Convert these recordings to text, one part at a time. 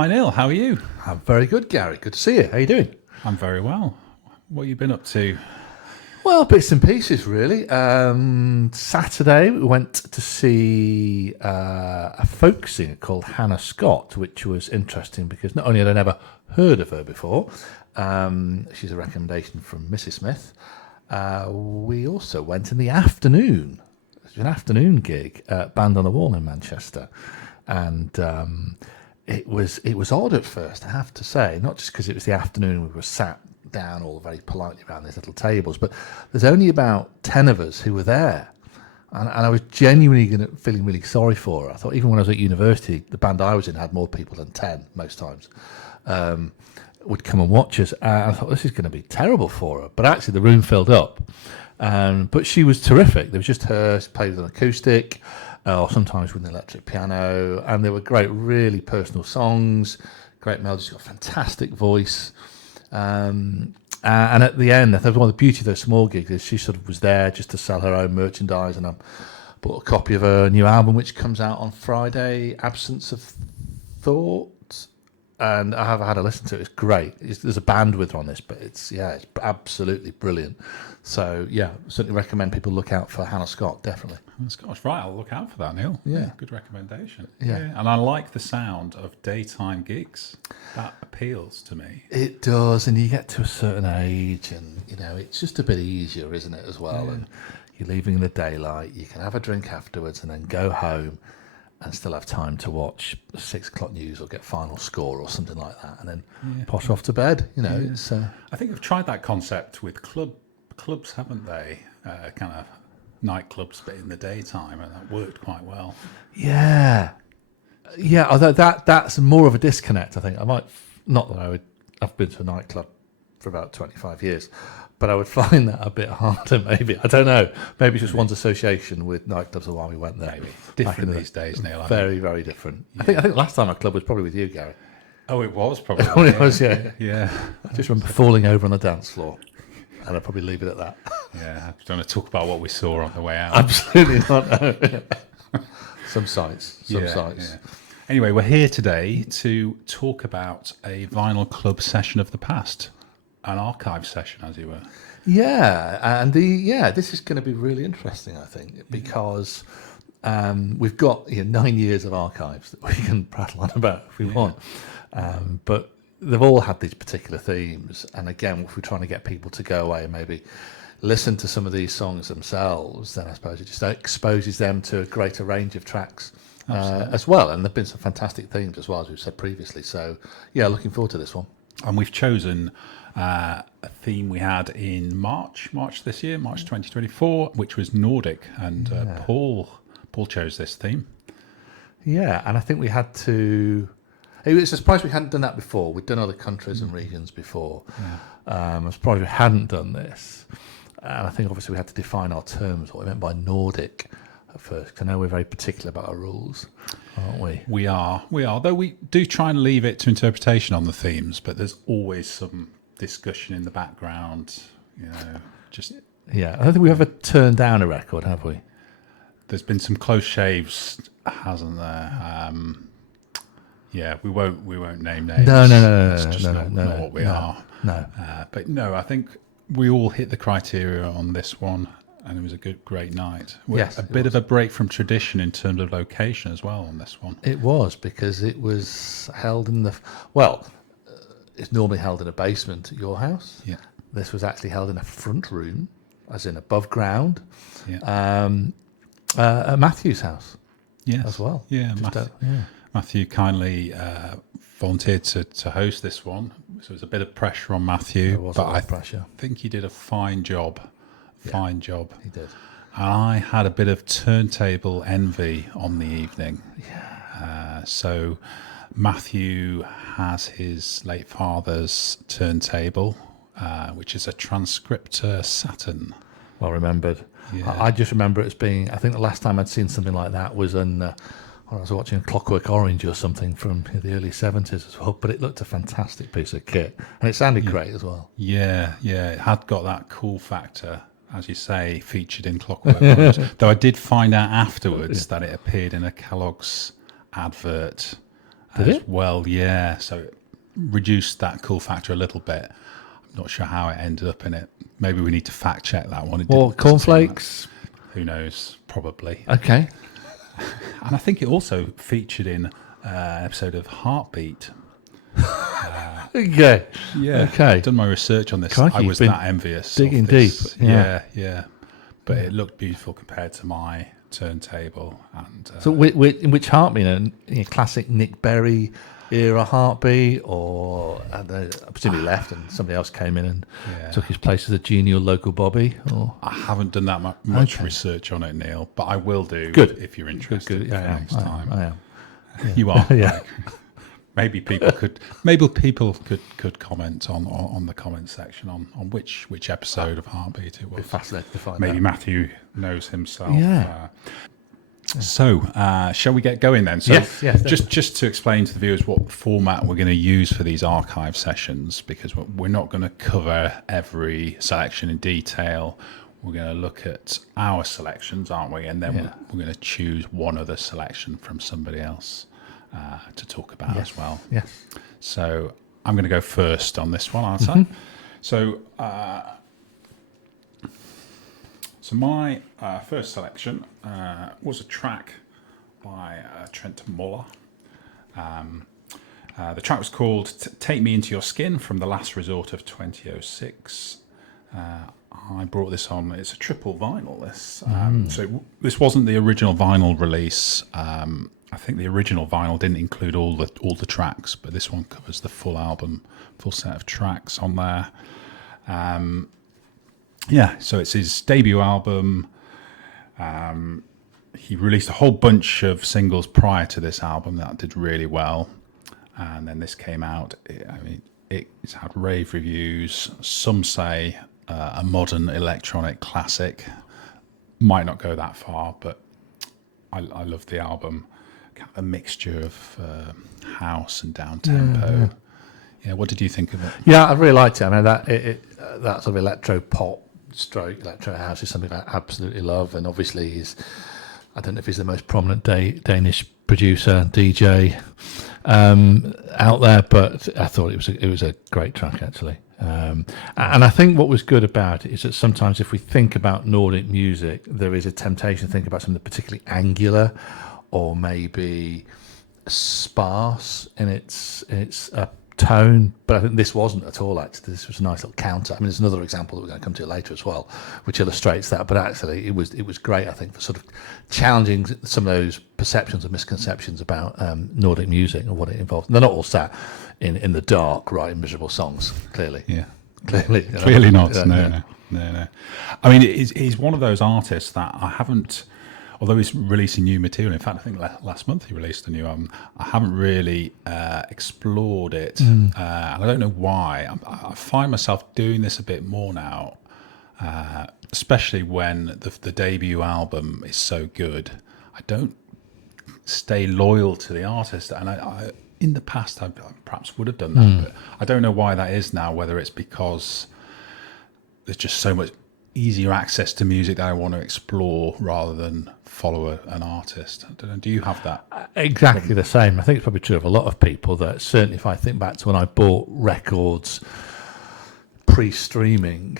Hi Neil, how are you? I'm very good, Gary. Good to see you. How you doing? I'm very well. What have you been up to? Well, bits and pieces, really. Saturday, we went to see a folk singer called Hannah Scott, which was interesting because not only had I never heard of her before, she's a recommendation from Mrs. Smith. We also went in the afternoon. It was an afternoon gig at Band on the Wall in Manchester, and it was odd at first, I have to say. Not just because it was the afternoon, we were sat down all very politely around these little tables, but there's only about 10 of us who were there, and I was genuinely feeling really sorry for her. I thought even when I was at university, the band I was in had more people than 10 most times, would come and watch us, and I thought this is going to be terrible for her, but actually the room filled up, but she was terrific. There was just her. She played with an acoustic, or sometimes with an electric piano, and they were great, really personal songs, great melodies. She's got a fantastic voice. And at the end, I think one of the beauty of those small gigs is she sort of was there just to sell her own merchandise, and I bought a copy of her new album, which comes out on Friday, Absence of Thought, and I have had a listen to it. It's great. There's a band with her on this, but it's absolutely brilliant. So yeah, certainly recommend people look out for Hannah Scott, definitely. Gosh, right, I'll look out for that, Neil. Yeah. Good recommendation. Yeah. And I like the sound of daytime gigs. That appeals to me. It does, and you get to a certain age, and it's just a bit easier, isn't it, as well? Yeah. And you're leaving in the daylight. You can have a drink afterwards, and then go home, and still have time to watch the 6 o'clock news or get final score or something like that, and then posh off to bed. It's I think I've tried that concept with clubs, haven't they? Kind of nightclubs, but in the daytime, and that worked quite well. yeah. Although that's more of a disconnect. I think I might not that I've been to a nightclub for about 25 years, but I would find that a bit harder. Maybe I don't know. Maybe it's just one's association with nightclubs or why we went there. Maybe different these days, Neil. Very, very different. Yeah. I think last time a club was probably with you, Gary. Oh, it was probably. It was, yeah. Yeah. I just remember falling over on the dance floor, and I'll probably leave it at that. Yeah. I don't want to talk about what we saw on the way out. Absolutely not. No. Some sites. Yeah. Anyway, we're here today to talk about a vinyl club session of the past, an archive session, as you were. Yeah, and this is going to be really interesting, I think, because we've got 9 years of archives that we can prattle on about if we want, but they've all had these particular themes. And again, if we're trying to get people to go away and maybe listen to some of these songs themselves, then I suppose it just exposes them to a greater range of tracks as well. And there've been some fantastic themes as well, as we've said previously. So yeah, looking forward to this one. And we've chosen a theme we had in March this year, March 2024, which was Nordic. And Paul chose this theme. Yeah, and I think we had to... It was a surprise we hadn't done that before. We'd done other countries and regions before. I was surprised we hadn't done this. And I think obviously we had to define our terms, what we meant by Nordic at first, because I know we're very particular about our rules, aren't we? We are. Though we do try and leave it to interpretation on the themes, but there's always some discussion in the background, just... Yeah, I don't think we've ever turned down a record, have we? There's been some close shaves, hasn't there? Yeah, we won't name names. No. It's just not what we are. No. But no, I think we all hit the criteria on this one, and it was a great night. Yes, a bit of a break from tradition in terms of location as well on this one. It was, because it was held in it's normally held in a basement at your house. Yeah. This was actually held in a front room, as in above ground, Yeah. at Matthew's house. Yes. As well. Yeah, Matthew kindly volunteered to host this one, so there's a bit of pressure on Matthew. There was a lot of pressure. I think he did a fine job. Fine job. He did. And I had a bit of turntable envy on the evening. Yeah. So Matthew has his late father's turntable, which is a transcriptor Saturn. Well remembered. Yeah. I just remember it as being, I think the last time I'd seen something like that was when I was watching Clockwork Orange or something from the early 70s as well, but it looked a fantastic piece of kit, and it sounded great as well. Yeah, it had got that cool factor, as you say, featured in Clockwork Orange. Though I did find out afterwards that it appeared in a Kellogg's advert Did as it? well. Yeah, so it reduced that cool factor a little bit. I'm not sure how it ended up in it. Maybe we need to fact check that one. Or cornflakes? Who knows? Probably. Okay. And I think it also featured in an episode of Heartbeat. Okay. Yeah. Okay. I've done my research on this. Crikey, I you've was been that envious. digging of this. deep. Yeah. Yeah. But it looked beautiful compared to my turntable. And So in which Heartbeat? Classic Nick Berry era Heartbeat, or presumably left and somebody else came in and took his place as a genial local Bobby? Or I haven't done that much research on it, Neil, but I will do. Good. If you're interested. Good. For next time. I am. You are. Yeah. Maybe people could comment on the comment section on which episode of Heartbeat it was. Be fascinated to find Maybe out. Matthew knows himself. Yeah. So, shall we get going then? So, yes, just to explain to the viewers what format we're going to use for these archive sessions, because we're not going to cover every selection in detail. We're going to look at our selections, aren't we? And then we're going to choose one other selection from somebody else to talk about as well. Yes. So I'm going to go first on this one, aren't I? So my first selection was a track by Trent Muller. The track was called Take Me Into Your Skin from The Last Resort of 2006. I brought this on. It's a triple vinyl, this. So this wasn't the original vinyl release. I think the original vinyl didn't include all the tracks, but this one covers the full album, full set of tracks on there. So it's his debut album. He released a whole bunch of singles prior to this album that did really well, and then this came out. It's had rave reviews. Some say a modern electronic classic. Might not go that far, but I love the album. A mixture of house and down tempo. Yeah, what did you think of it? Yeah, I really liked it. I mean, that sort of electro pop stroke electro house is something I absolutely love, and obviously I don't know if he's the most prominent Danish producer DJ out there, but I thought it was a great track actually. And I think what was good about it is that sometimes if we think about Nordic music, there is a temptation to think about something particularly angular or maybe sparse in its tone, but I think this wasn't at all. Actually, this was a nice little counter. I mean, there's another example that we're going to come to later as well, which illustrates that. But actually, it was great. I think for sort of challenging some of those perceptions and misconceptions about Nordic music and what it involves. And they're not all sat in the dark, writing miserable songs. Clearly, clearly not. No. I mean, he's one of those artists that I haven't. Although he's releasing new material, in fact, I think last month he released a new album. I haven't really explored it, and I don't know why. I find myself doing this a bit more now, especially when the debut album is so good. I don't stay loyal to the artist, and I in the past I perhaps would have done that, but I don't know why that is now. Whether it's because there's just so much easier access to music that I want to explore rather than follow an artist. I don't know. Do you have that? Exactly the same. I think it's probably true of a lot of people. That certainly, if I think back to when I bought records pre-streaming,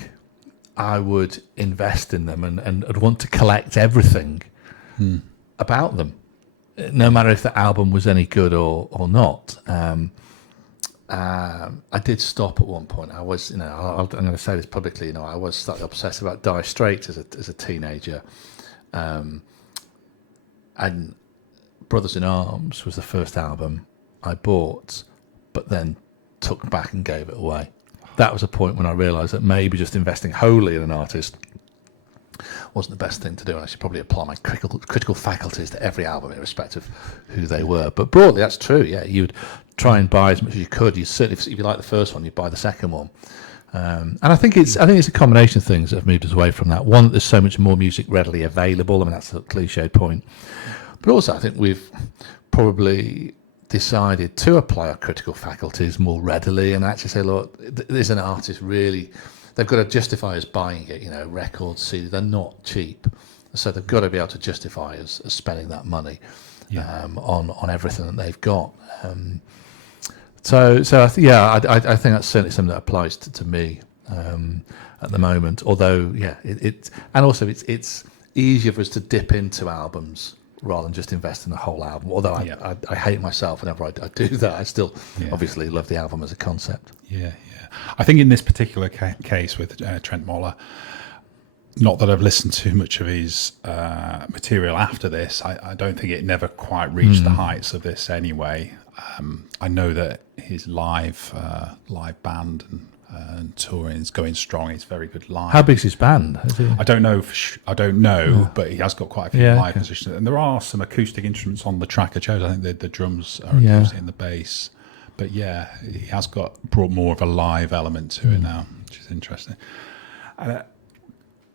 I would invest in them and I'd want to collect everything about them, no matter if the album was any good or not. I did stop at one point. I was, I'm going to say this publicly. I was slightly obsessed about Dire Straits as a teenager, and Brothers in Arms was the first album I bought, but then took back and gave it away. That was a point when I realised that maybe just investing wholly in an artist wasn't the best thing to do, and I should probably apply my critical faculties to every album, irrespective of who they were. But broadly, that's true. Yeah, you'd try and buy as much as you could. You certainly, if you like the first one, you'd buy the second one. And I think it's a combination of things that have moved us away from that. One, that there's so much more music readily available. I mean, that's a cliched point. But also, I think we've probably decided to apply our critical faculties more readily and actually say, look, there's an artist really. They've got to justify us buying it, records, CDs, they're not cheap. So they've got to be able to justify us spending that money. on everything that they've got. So I think that's certainly something that applies to me at the moment. Although it's easier for us to dip into albums rather than just invest in the whole album. Although I hate myself whenever I do that. I still obviously love the album as a concept. Yeah. I think in this particular case with Trent Moller, not that I've listened to much of his material after this, I don't think it never quite reached the heights of this anyway. I know that his live band and touring is going strong. He's very good live. How big's his band? I don't know. But he has got quite a few live positions, and there are some acoustic instruments on the track I chose. I think the drums are acoustic and the bass. But he has brought more of a live element to it now, which is interesting.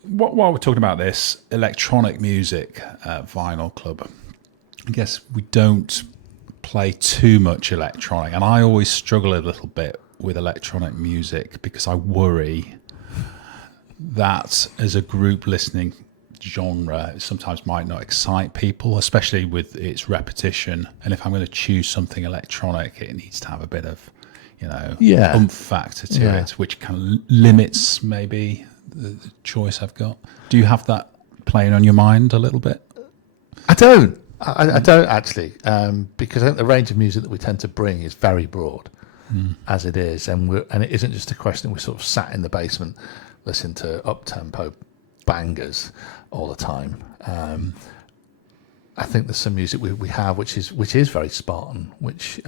While we're talking about this electronic music vinyl club, I guess we don't play too much electronic, and I always struggle a little bit with electronic music because I worry that as a group listening genre, it sometimes might not excite people, especially with its repetition. And if I'm going to choose something electronic, it needs to have a bit of, oomph factor to it, which kind of limits maybe the choice I've got. Do you have that playing on your mind a little bit? I don't actually, because I think the range of music that we tend to bring is very broad, as it is, and it isn't just a question we're sort of sat in the basement listening to up-tempo bangers all the time. I think there's some music we have which is very Spartan, which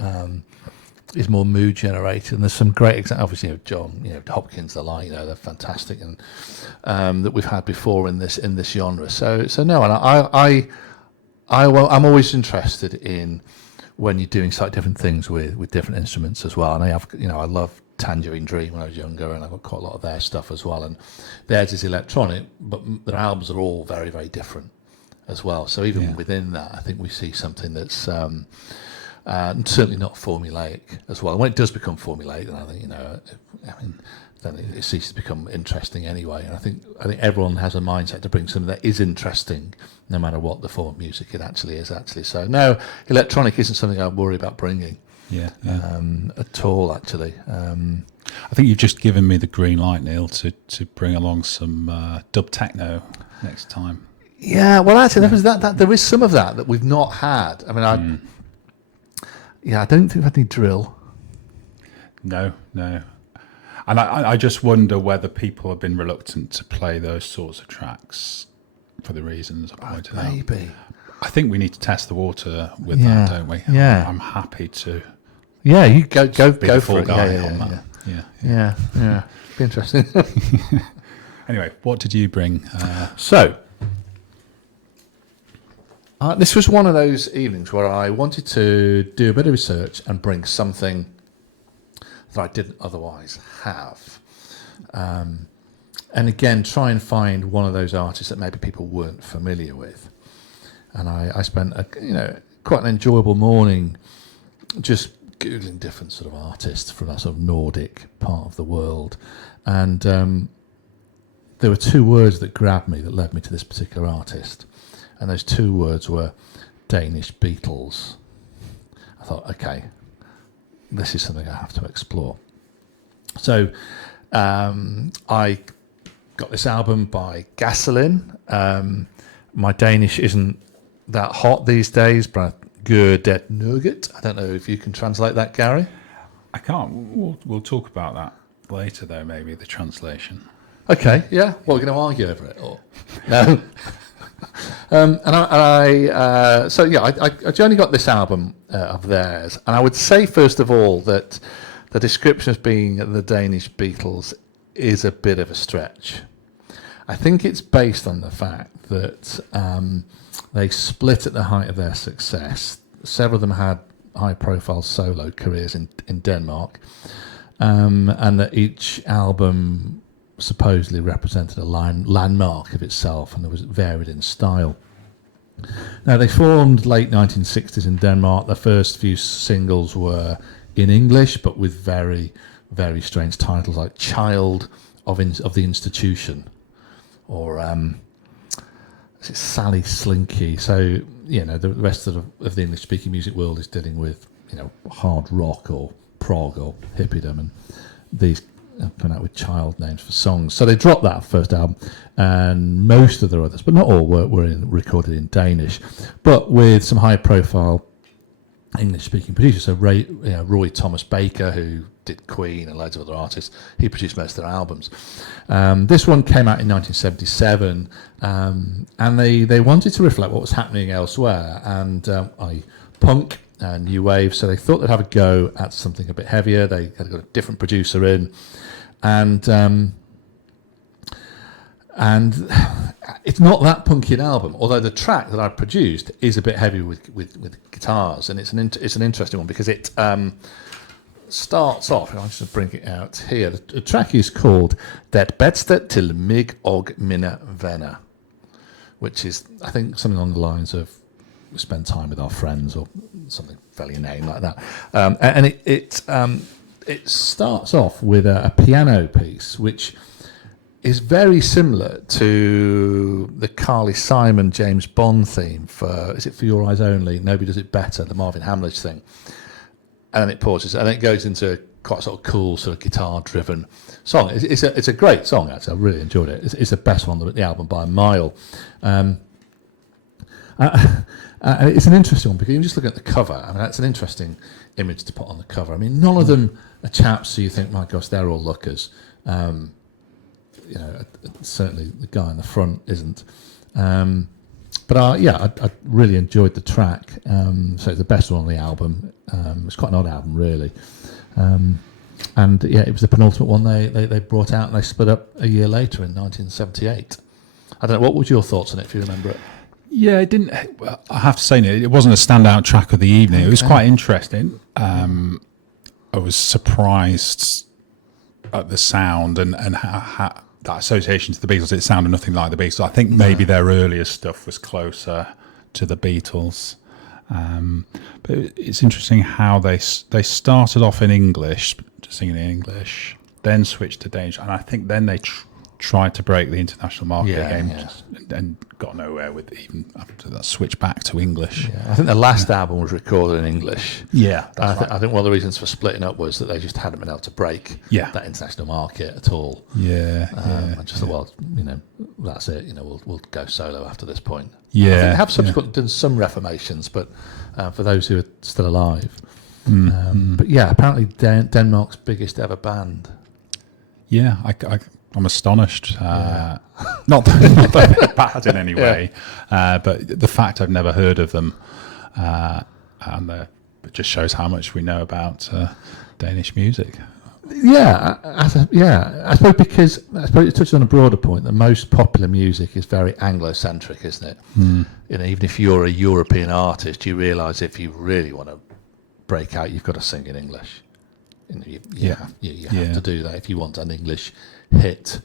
is more mood generated, and there's some great examples. Obviously, John, Hopkins, the like, they're fantastic, and that we've had before in this genre. So no, and I'm always interested in when you're doing slightly different things with different instruments as well. And I love Tangerine Dream when I was younger, and I've got quite a lot of their stuff as well. And theirs is electronic, but their albums are all very, very different as well. So even within that, I think we see something that's certainly not formulaic as well. And when it does become formulaic, then I think then it ceases to become interesting anyway. And I think everyone has a mindset to bring something that is interesting, no matter what the form of music it actually is. So no, electronic isn't something I worry about bringing. At all, actually. I think you've just given me the green light, Neil, to bring along some dub techno next time. Yeah, well, actually, there is some of that we've not had. I mean, I don't think I've had any drill. No. And I just wonder whether people have been reluctant to play those sorts of tracks for the reasons I pointed out. Maybe. I think we need to test the water with that, don't we? Yeah. I'm happy to. Yeah, you go for it. Yeah. Be interesting. Anyway, what did you bring? So, this was one of those evenings where I wanted to do a bit of research and bring something that I didn't otherwise have. And again, try and find one of those artists that maybe people weren't familiar with. And I spent quite an enjoyable morning just Googling different sort of artists from that sort of Nordic part of the world. And there were two words that grabbed me that led me to this particular artist. And those two words were Danish Beatles. I thought, okay, this is something I have to explore. So I got this album by Gasoline. My Danish isn't that hot these days, but good det nugget. I don't know if you can translate that, Gary. I can't. We'll talk about that later, though. Maybe the translation. Okay. Yeah. Well, we're going to argue over it, or no? I only got this album of theirs, and I would say first of all that the description as being the Danish Beatles is a bit of a stretch. I think it's based on the fact that they split at the height of their success. Several of them had high-profile solo careers in Denmark, and that each album supposedly represented a landmark of itself, and it was varied in style. Now, they formed late 1960s in Denmark. The first few singles were in English, but with very, very strange titles like Child of the Institution, or it's Sally Slinky. So the rest of the English speaking music world is dealing with hard rock or prog or hippiedom, and these come out with child names for songs. So they dropped that first album, and most of their others, but not all, were recorded in Danish, but with some high profile English-speaking producers. So Roy Thomas Baker, who did Queen and loads of other artists, he produced most of their albums. This one came out in 1977, and they wanted to reflect what was happening elsewhere, and punk and new wave. So they thought they'd have a go at something a bit heavier. They had got a different producer in, and it's not that punky an album, although the track that I produced is a bit heavy with guitars, and it's an interesting one because it starts off, and I'll just bring it out here. The track is called Det bedste til mig og mine venner, which is, I think, something along the lines of we spend time with our friends, or something fairly inane like that. And it starts off with a piano piece, which is very similar to the Carly Simon James Bond theme for Is It For Your Eyes Only? Nobody Does It Better, the Marvin Hamlish thing. And then it pauses, and then it goes into quite a sort of cool, sort of guitar-driven song. It's a great song, actually. I really enjoyed it. It's the best one on the album by a mile. It's an interesting one because you just look at the cover. I mean, that's an interesting image to put on the cover. I mean, none of them are chaps who you think, my gosh, they're all lookers. Certainly the guy in the front isn't. But I really enjoyed the track. So it's the best one on the album. It's quite an odd album, really. It was the penultimate one they brought out, and they split up a year later in 1978. I don't know, what was your thoughts on it, if you remember it? Yeah, it didn't. I have to say, it wasn't a standout track of the evening. It was quite interesting. I was surprised at the sound and how that association to the Beatles. It sounded nothing like the Beatles. I think maybe their earlier stuff was closer to the Beatles. But it's interesting how they started off in English, singing in English, then switched to Danish, and I think then they tried to break the international market again, and got nowhere with even after that switch back to English. Yeah, I think the last album was recorded in English. Yeah, I think one of the reasons for splitting up was that they just hadn't been able to break that international market at all. I just thought, well, that's it. We'll go solo after this point. Yeah, I think they have subsequently done some reformations, but for those who are still alive. But apparently Denmark's biggest ever band. Yeah, I'm astonished. Not that they're bad in any way, but the fact I've never heard of them, and it just shows how much we know about Danish music. I suppose it touches on a broader point that most popular music is very Anglo-centric, isn't it? Even if you're a European artist, you realise if you really want to break out, you've got to sing in English. You have to do that if you want an English hit.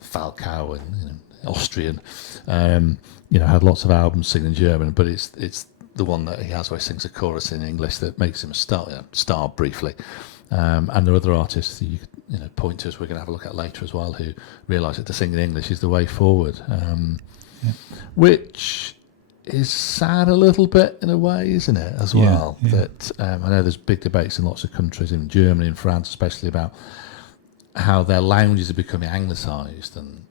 Falco and Austrian, had lots of albums singing in German, but it's the one that he has where he sings a chorus in English that makes him a star briefly. And there are other artists that you could point to, as we're going to have a look at later as well, who realise that to sing in English is the way forward, which is sad a little bit in a way, isn't it, as well? That I know there's big debates in lots of countries, in Germany and France especially, about how their languages are becoming anglicised, and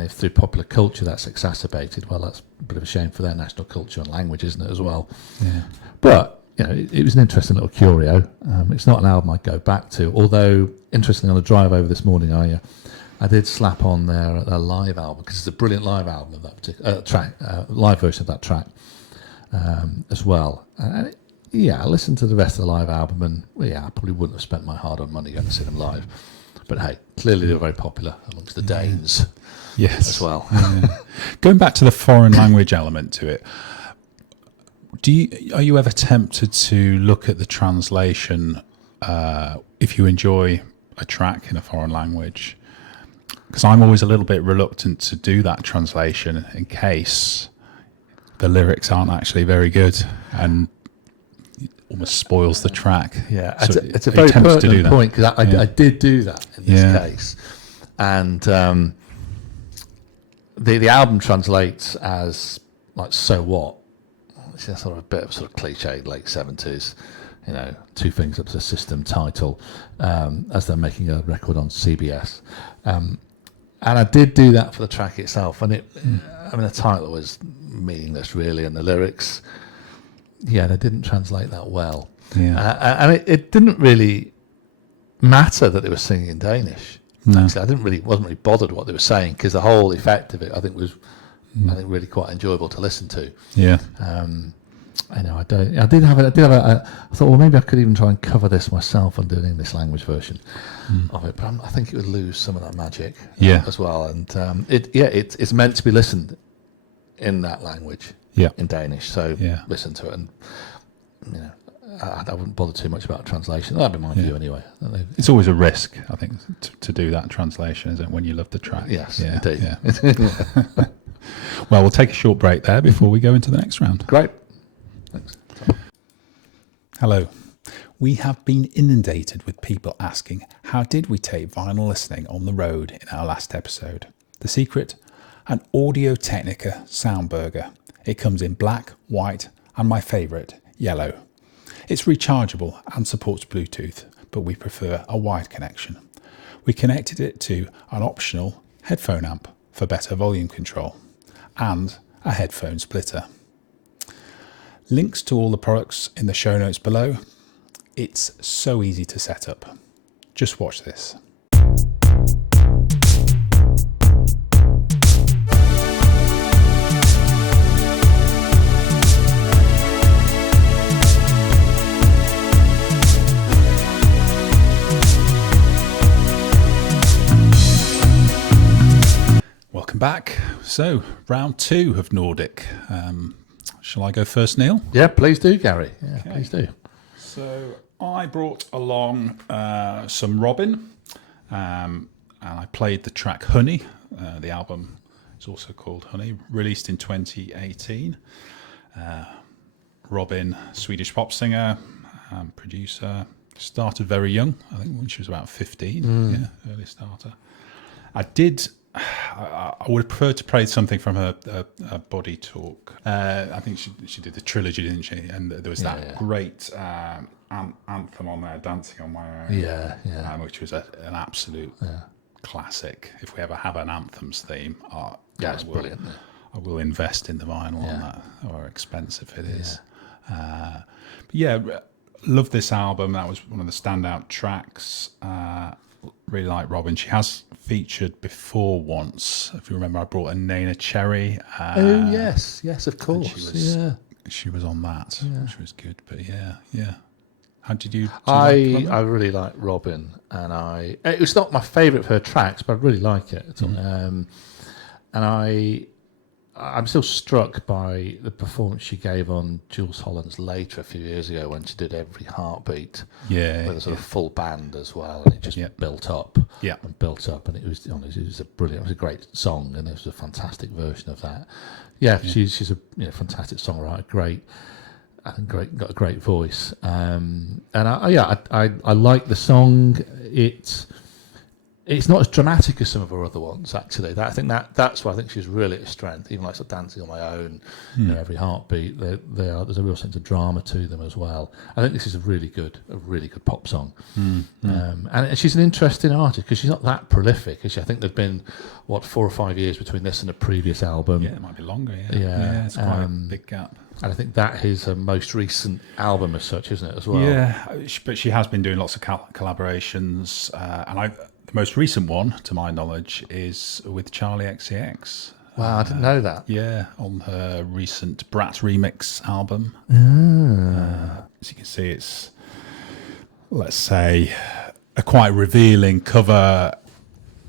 if through popular culture that's exacerbated, well, that's a bit of a shame for their national culture and language, isn't it, as well? Yeah. But it was an interesting little curio. It's not an album I'd go back to, although interestingly, on the drive over this morning, I did slap on their live album, because it's a brilliant live album of that particular track, live version of that track as well. And I listened to the rest of the live album, and I probably wouldn't have spent my hard-earned money going to see them live. But hey, clearly they're very popular amongst the Danes, as well. Going back to the foreign language element to it, are you ever tempted to look at the translation if you enjoy a track in a foreign language? Because I'm always a little bit reluctant to do that translation in case the lyrics aren't actually very good and almost spoils the track. Yeah, so it's a very pertinent point, because I did do that in this case. And the album translates as like "So What." It's sort of a bit of sort of cliched late 70s, two things up to system title, as they're making a record on CBS. And I did do that for the track itself, and the title was meaningless really, and the lyrics, they didn't translate that well. And it didn't really matter that they were singing in Danish. No. Actually, wasn't really bothered what they were saying, because the whole effect of it, I think, was really quite enjoyable to listen to. Yeah. I thought, well, maybe I could even try and cover this myself and do an English language version of it, but I think it would lose some of that magic as well. And it's meant to be listened in that language, in Danish. So listen to it, and I wouldn't bother too much about translation. That'd be my view anyway. It's always a risk, I think, to do that translation, isn't it, when you love the track? Yes, indeed. Yeah. Well, we'll take a short break there before we go into the next round. Great. Thanks. Hello. We have been inundated with people asking, how did we take vinyl listening on the road in our last episode? The secret? An Audio-Technica Sound Burger. It comes in black, white, and my favourite, yellow. It's rechargeable and supports Bluetooth, but we prefer a wired connection. We connected it to an optional headphone amp for better volume control, and a headphone splitter. Links to all the products in the show notes below. It's so easy to set up. Just watch this. Welcome back. So, round 2 of Nordic. Shall I go first, Neil? Yeah, please do, Gary. Yeah, okay. Please do. So, I brought along some Robin, and I played the track Honey. The album is also called Honey, released in 2018. Robin, Swedish pop singer, producer, started very young, I think when she was about 15, early starter. I would have preferred to play something from her Body Talk. I think she did the trilogy, didn't she? And there was that great anthem on there, Dancing on My Own, which was an absolute classic. If we ever have an anthems theme, it's brilliant. I will invest in the vinyl on that, however expensive it is. Love this album. That was one of the standout tracks. Really like Robin. She has featured before once. If you remember, I brought a Nena Cherry. Yes, of course. She was on that, which was good. But how did you? I really like Robin, and it was not my favourite of her tracks, but I really like it. And I'm still struck by the performance she gave on Jules Holland's Later a few years ago, when she did Every Heartbeat with a sort of full band as well, and it just built up and built up, and it was a great song, and it was a fantastic version of that. She's a fantastic songwriter, got a great voice, and I like the song. It's not as dramatic as some of her other ones, actually. I think that's why I think she's really a strength. Even like Dancing on My Own, Every Heartbeat, there's a real sense of drama to them as well. I think this is a really good pop song. And she's an interesting artist because she's not that prolific. I think there've been 4 or 5 years between this and a previous album. Yeah, it might be longer. Yeah, it's quite a big gap. And I think that is her most recent album as such, isn't it, as well? Yeah, but she has been doing lots of collaborations, and the most recent one, to my knowledge, is with Charlie XCX. Wow, I didn't know that. Yeah, on her recent Brat Remix album. As you can see, it's, let's say, a quite revealing cover.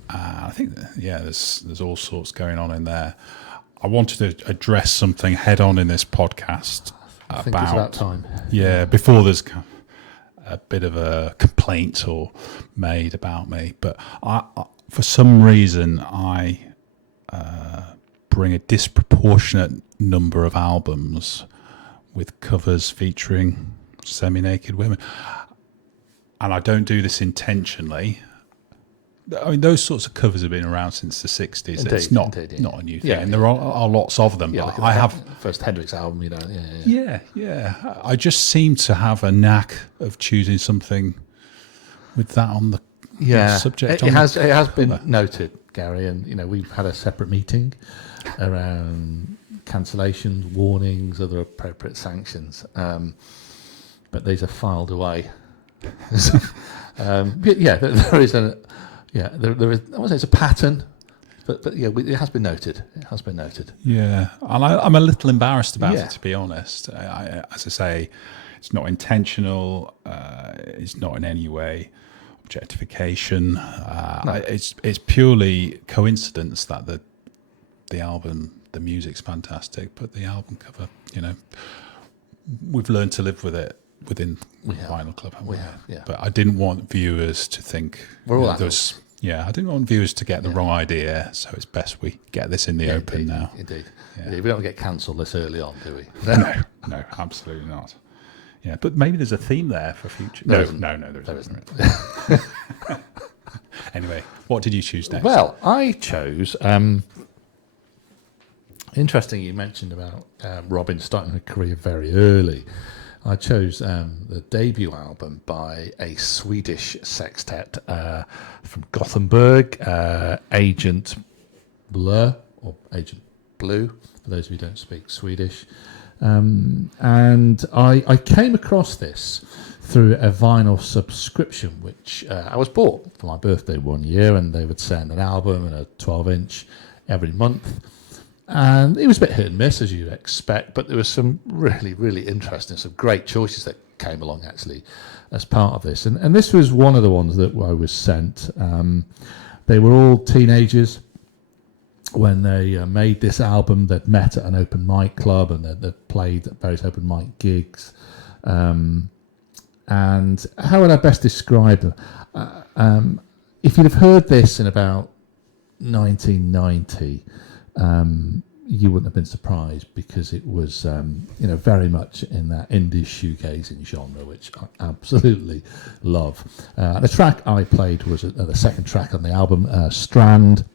I think, there's all sorts going on in there. I wanted to address something head on in this podcast I think it's about time. Yeah, before there's a bit of a complaint made about me, but I for some reason I bring a disproportionate number of albums with covers featuring semi-naked women, and I don't do this intentionally, I mean, those sorts of covers have been around since the 60s. Indeed, It's not indeed, not a new thing, yeah, and there are lots of them. Yeah, but like I have, first Hendrix album, you know. yeah. I just seem to have a knack of choosing something with that on the subject. It has been noted, Gary, and you know we've had a separate meeting around cancellations, warnings, other appropriate sanctions, but these are filed away. There is a there is. I won't say it's a pattern, but yeah, it has been noted. It has been noted. Yeah, and I'm a little embarrassed about it, to be honest. As I say, it's not intentional. It's not in any way objectification. No. It's purely coincidence that the album, the music's fantastic, but the album cover, you know, we've learned to live with it within Vinyl Club. We have, yeah. But I didn't want viewers to think we're all adults. I didn't want viewers to get the wrong idea, so it's best we get this in the open now. Indeed. We don't get cancelled this early on, do we? No, absolutely not. Yeah, but maybe there's a theme there for future. No, there isn't. Anyway, what did you choose next? Well, I chose. Interesting, you mentioned about Robin starting her career very early. I chose the debut album by a Swedish sextet from Gothenburg, Agent Blur, or Agent Blue, for those of you who don't speak Swedish. And I came across this through a vinyl subscription, which I was bought for my birthday one year, and they would send an album and a 12-inch every month. And it was a bit hit and miss, as you'd expect, but there was some really, really interesting, some great choices that came along, actually, as part of this. And this was one of the ones that I was sent. They were all teenagers when they made this album. They'd met at an open mic club, and they'd played at various open mic gigs. And how would I best describe them? If you'd have heard this in about 1990... you wouldn't have been surprised, because it was, very much in that indie shoegazing genre, which I absolutely love. The track I played was the second track on the album, Strand.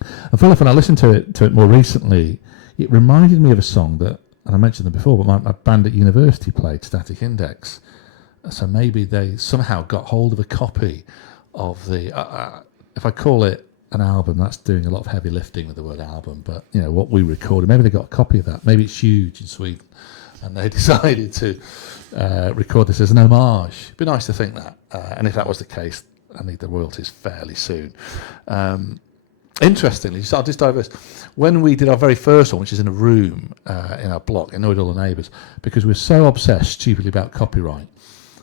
And funny enough, when I listened to it more recently, it reminded me of a song that, and I mentioned them before, but my band at university played, Static Index. So maybe they somehow got hold of a copy of the, if I call it an album, that's doing a lot of heavy lifting with the word album, but you know what we recorded, maybe they got a copy of that. Maybe it's huge in Sweden and they decided to record this as an homage. It'd be nice to think that, and if that was the case, I need the royalties fairly soon. Interestingly, I'll just diverse. When we did our very first one, which is in a room in our block, annoyed all the neighbours because we're so obsessed stupidly about copyright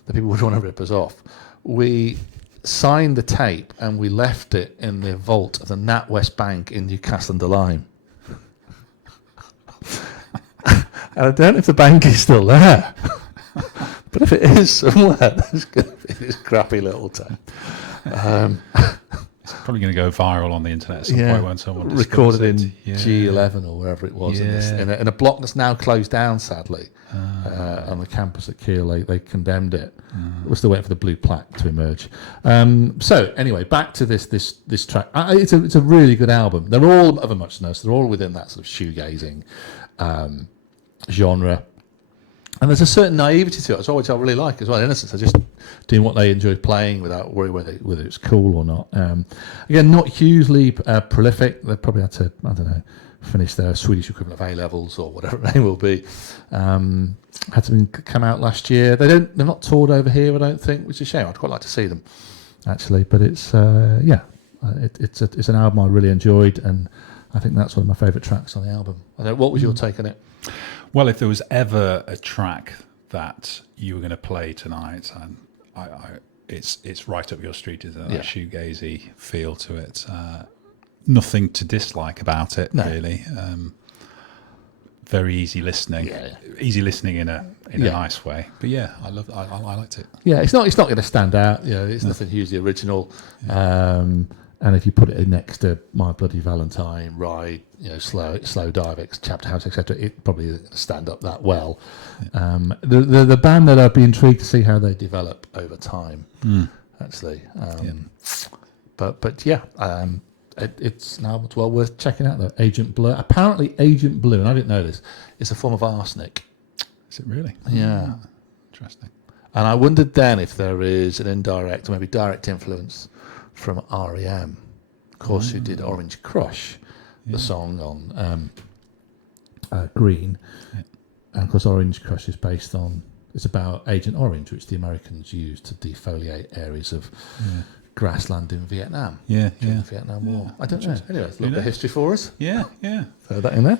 that people would want to rip us off, we signed the tape and we left it in the vault of the NatWest Bank in Newcastle under Lyme. And I don't know if the bank is still there, but if it is somewhere, there's going to be this crappy little tape. It's probably going to go viral on the internet at some point when someone recorded in G11 or wherever it was, in a block that's now closed down, sadly. On the campus at Kiel, they condemned it. We're still waiting for the blue plaque to emerge. So anyway, back to this track. It's a really good album. They're all of a muchness. They're all within that sort of shoegazing genre. And there's a certain naivety to it, which I really like as well. Innocence, they're just doing what they enjoy playing without worrying whether it's cool or not. Again, not hugely prolific. They probably had to, I don't know, finish their Swedish equivalent of A-levels or whatever they will be. Had to come out last year. They're not toured over here, I don't think, which is a shame. I'd quite like to see them, actually. But it's it's an album I really enjoyed, and I think that's one of my favourite tracks on the album. I don't know, what was your take on it? Well, if there was ever a track that you were going to play tonight, and it's right up your street, isn't it? That shoegazy feel to it. Nothing to dislike about it, really. Very easy listening. Easy listening in a nice way. But I liked it. Yeah, it's not going to stand out. You know, it's nothing hugely original. And if you put it in next to My Bloody Valentine, Ride, Slow Dive, Chapter House, etc., it probably isn't going to stand up that well. The band that I'd be intrigued to see how they develop over time, actually. But yeah, it's now well worth checking out though. Agent Blue. Apparently, Agent Blue, and I didn't know this, is a form of arsenic. Is it really? Yeah. Interesting. And I wondered then if there is an indirect or maybe direct influence from REM, of course, who did Orange Crush, the song on Green. Yeah. And of course, Orange Crush is based on, it's about Agent Orange, which the Americans used to defoliate areas of grassland in Vietnam. During the Vietnam War. I don't know. Anyway, it's a little bit of history for us. Yeah. Throw that in there.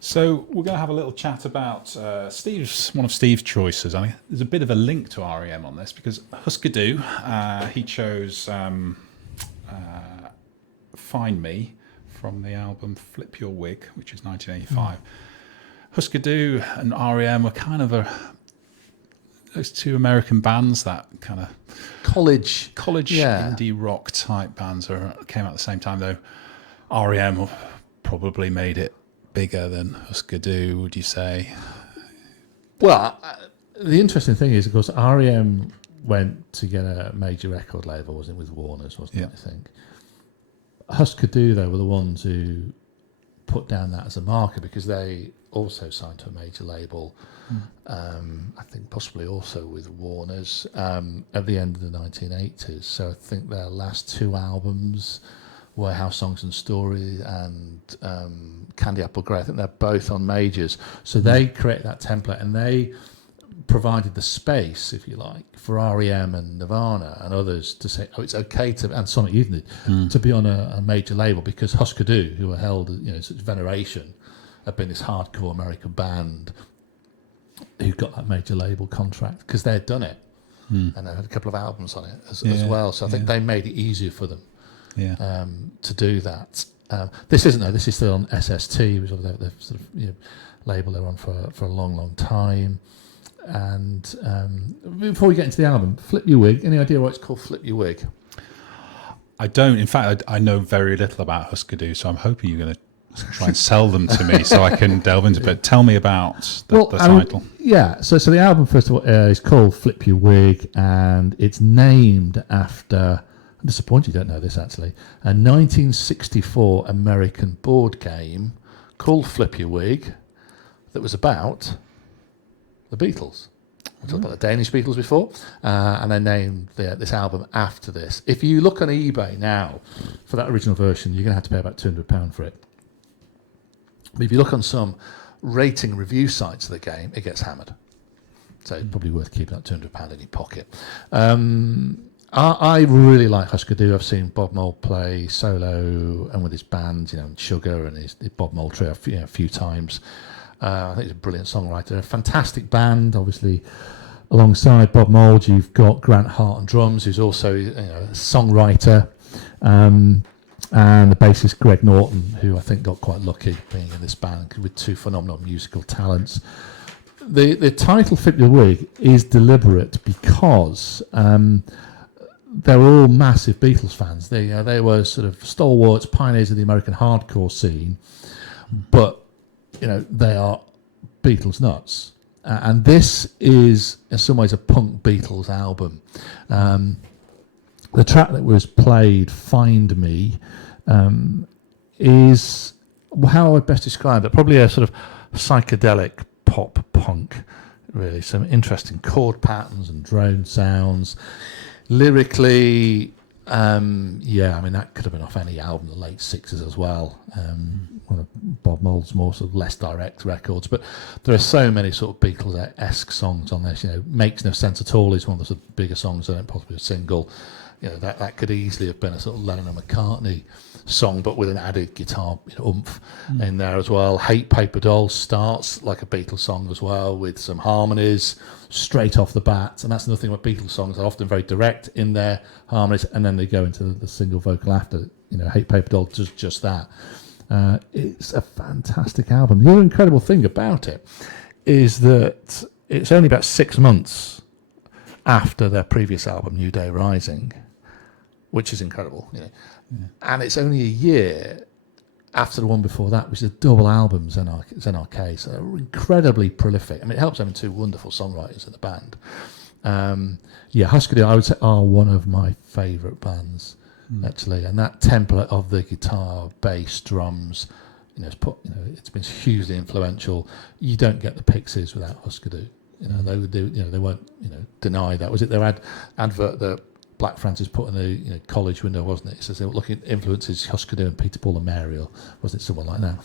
So we're going to have a little chat about one of Steve's choices. I mean, there's a bit of a link to REM on this because Husker Du, he chose Find Me from the album Flip Your Wig, which is 1985. Husker Du and REM were kind of those two American bands that kind of college indie rock type bands came out at the same time, though REM probably made it bigger than Husker Du, would you say? Well, the interesting thing is, of course, REM went to get a major record label, wasn't it, with Warner's, wasn't it, I think. Husker Du, though, were the ones who put down that as a marker because they also signed to a major label, I think possibly also with Warner's, at the end of the 1980s. So I think their last two albums, Warehouse Songs and Stories and Candy Apple Grey, I think they're both on majors. So they create that template and they provided the space, if you like, for REM and Nirvana and others to say, it's okay to, and Sonic Youth did, to be on a major label because Husker Du, who were held in such veneration, have been this hardcore American band who got that major label contract because they'd done it and they had a couple of albums on it as well. So I think they made it easier for them to do that. This isn't though. This is still on SST, which is the sort of label they're on for a long time. And before we get into the album, Flip Your Wig. Any idea why it's called Flip Your Wig? I don't. In fact, I know very little about Husker Du, so I'm hoping you're going to try and sell them to me so I can delve into it. But tell me about the title. So the album, first of all, is called Flip Your Wig, and it's named after, I'm disappointed you don't know this actually, a 1964 American board game called Flip Your Wig that was about the Beatles. We talked about the Danish Beatles before, and they named this album after this. If you look on eBay now for that original version, you're going to have to pay about £200 for it. But if you look on some rating and review sites of the game, it gets hammered. So it's probably worth keeping that £200 in your pocket. I really like Husker Du. I've seen Bob Mould play solo and with his band, Sugar and his Bob Mould trio a few times. I think he's a brilliant songwriter. A fantastic band, obviously. Alongside Bob Mould, you've got Grant Hart on drums, who's also a songwriter. And the bassist Greg Norton, who I think got quite lucky being in this band with two phenomenal musical talents. The title Flip Your Wig is deliberate because they were all massive Beatles fans. They were sort of stalwarts, pioneers of the American hardcore scene, but they are Beatles nuts. And this is in some ways a punk Beatles album. The track that was played, Find Me, is how I would best describe it. Probably a sort of psychedelic pop punk, really. Some interesting chord patterns and drone sounds. Lyrically, that could have been off any album in the late 60s as well. One of Bob Mould's more sort of less direct records, but there are so many sort of Beatles-esque songs on this. Makes No Sense at All is one of the sort of bigger songs on it, possibly a single. That could easily have been a sort of Lennon and McCartney song, but with an added guitar oomph in there as well. Hate Paper Dolls starts like a Beatles song as well, with some harmonies straight off the bat. And that's another thing about Beatles songs; they're often very direct in their harmonies, and then they go into the single vocal after. Hate Paper Dolls does just that. It's a fantastic album. The other incredible thing about it is that it's only about 6 months after their previous album, New Day Rising, which is incredible. And it's only a year after the one before that, which is a double album, ZNRK. So they're incredibly prolific. I mean, it helps having two wonderful songwriters in the band. Husker Du, I would say, are one of my favourite bands actually, and that template of the guitar, bass, drums, it's been hugely influential. You don't get the Pixies without Husker Du. They would do. They won't. Deny that. Was it their advert that Black Francis put in the college window, wasn't it? It says they were looking at influences Husker Du and Peter, Paul and Mary, or wasn't it someone like that?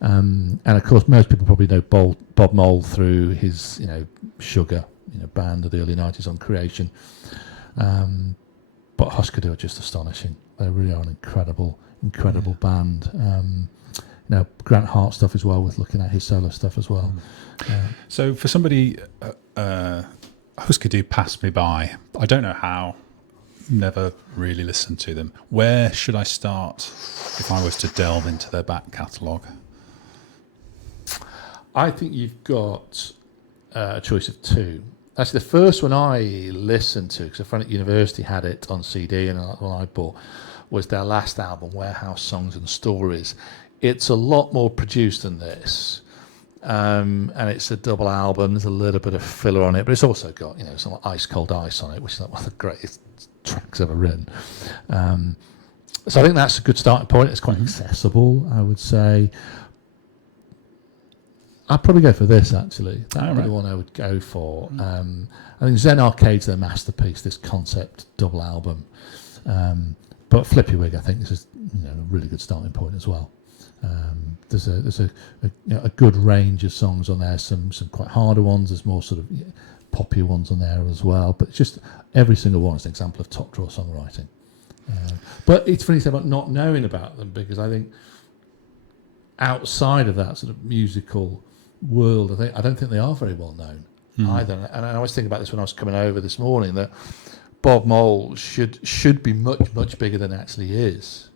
And of course, most people probably know Bob Mould through his Sugar band of the early 90s on Creation. But Husker Du are just astonishing. They really are an incredible band. Grant Hart stuff as well, with looking at his solo stuff as well. So for somebody, Husker Du passed me by. I don't know how. Never really listened to them. Where should I start if I was to delve into their back catalogue? I think you've got a choice of two. Actually, the first one I listened to, because a friend at university had it on CD, and one I bought, was their last album, Warehouse Songs and Stories. It's a lot more produced than this, and it's a double album. There's a little bit of filler on it, but it's also got some like Ice Cold Ice on it, which is one of the greatest tracks ever written. So I think that's a good starting point. It's quite accessible, I would say. I'd probably go for this, actually. That would be the one I would go for. I think Zen Arcade's their masterpiece, this concept double album. But Flippy Wig, I think, is a really good starting point as well. There's a good range of songs on there, some quite harder ones, there's more sort of poppier ones on there as well, but just every single one is an example of top drawer songwriting. But it's funny to say about not knowing about them, because I think outside of that sort of musical world, I don't think they are very well known either. And I always think about this when I was coming over this morning, that Bob Mould should be much bigger than it actually is.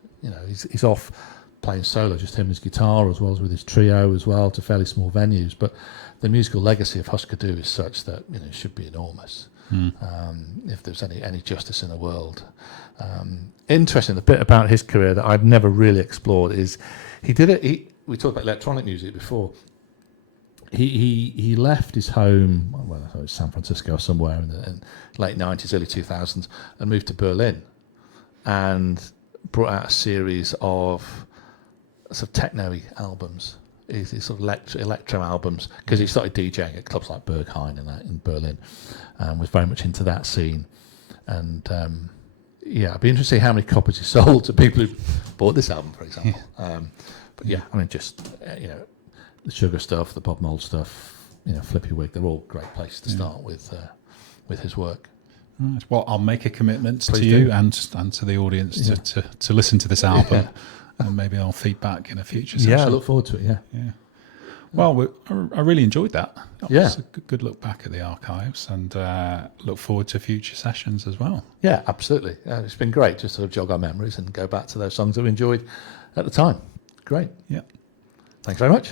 He's off playing solo, just him and his guitar, as well as with his trio as well, to fairly small venues. But the musical legacy of Husker Du is such that it should be enormous. If there's any justice in the world. Interesting, the bit about his career that I've never really explored is we talked about electronic music before. He left his home, well, I was San Francisco or somewhere in the late 90s, early 2000s, and moved to Berlin, and brought out a series of sort of techno-y albums, his sort of electro albums, because he started DJing at clubs like Berghain and that in Berlin, and was very much into that scene. And it'd be interesting to see how many copies he sold to people who bought this album, for example. But the Sugar stuff, the Bob Mould stuff, Flippy Wig, they're all great places to start with his work. Right. Well, I'll make a commitment to you and to the audience to listen to this album, and maybe I'll feedback in a future session. Yeah, I look forward to it. Yeah. Well, I really enjoyed that. That was a good look back at the archives, and look forward to future sessions as well. Yeah, absolutely. It's been great just to sort of jog our memories and go back to those songs that we enjoyed at the time. Great. Yeah. Thanks very much.